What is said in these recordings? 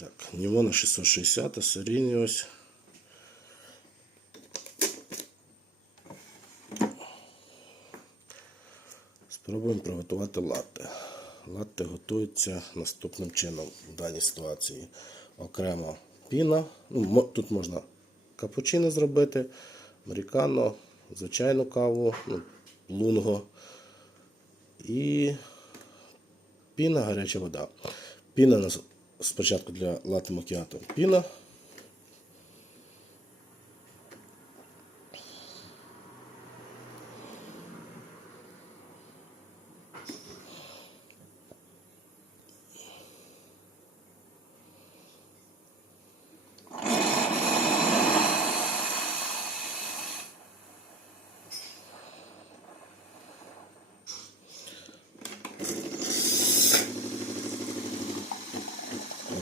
Так, Нівона 660, серійний ось. Спробуємо приготувати латте. Латте готується наступним чином в даній ситуації. Окремо піна. Ну, тут можна капучино зробити, американо, звичайну каву, ну, лунго. І піна, гаряча вода. Піна спочатку для лати макіато. Піна.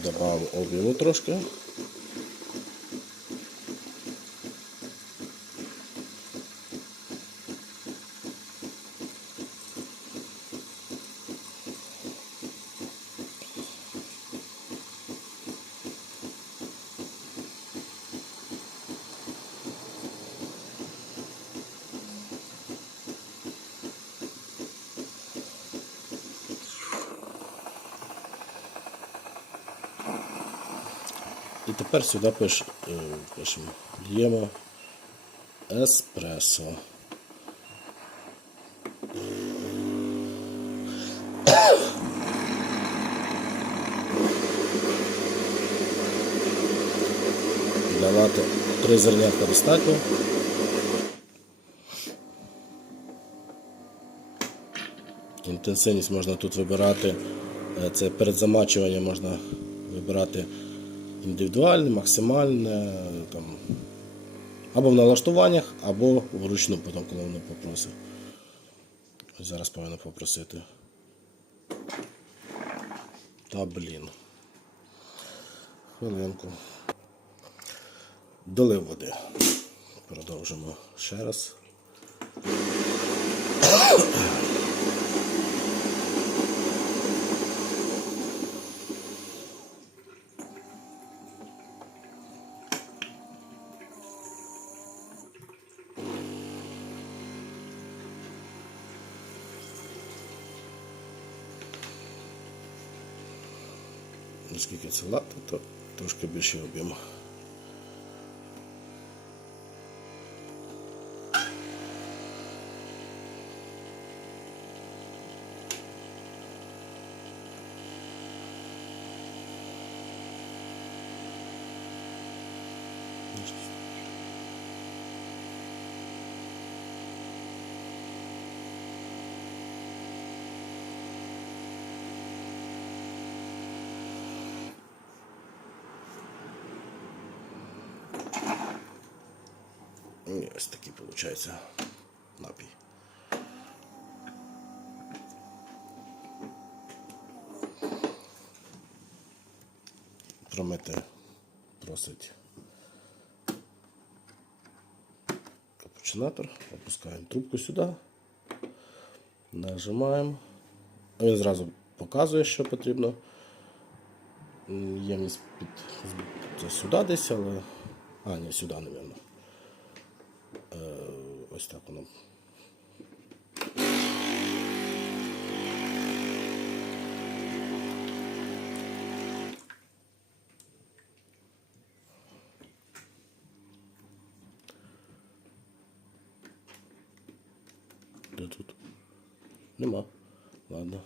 Добавимо об'єму трошки. І тепер сюди пиш, е, пишемо л'ємо еспресо. Для три зернятка достатньо. Інтенсивність можна тут вибирати. е, Це перед замачуванням можна вибирати індивідуальне, максимальне, там, або в налаштуваннях, або вручну, потім, коли воно попросить. Ось зараз повинно попросити. Та блін. Хвилинку. Долив води. Продовжимо ще раз. Оскільки це латте, то трошки більший об'єму. І ось такий виходить напій. Промити просить капучинатор. Опускаємо трубку сюди. Нажимаємо. Він зразу показує, що потрібно. Ємність під сюди десь, але. А, ні, сюди, мабуть. Ось так воно. Де тут? Нема. Ладно.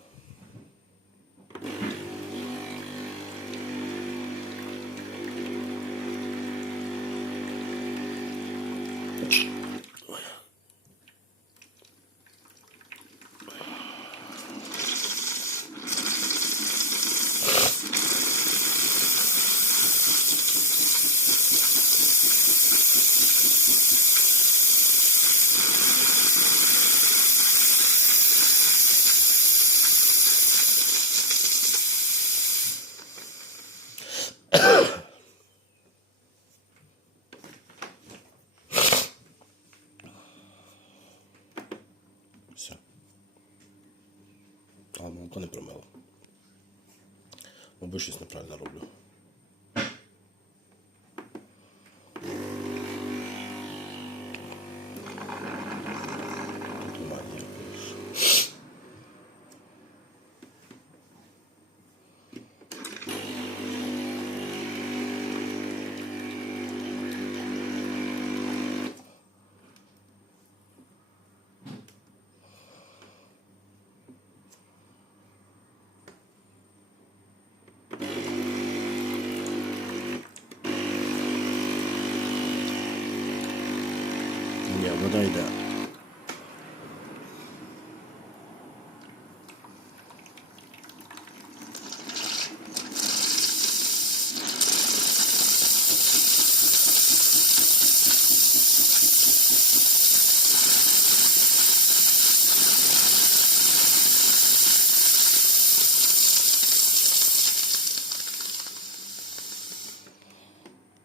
А, молоко не промило. Мабуть, щось неправильно роблю. Вода йде.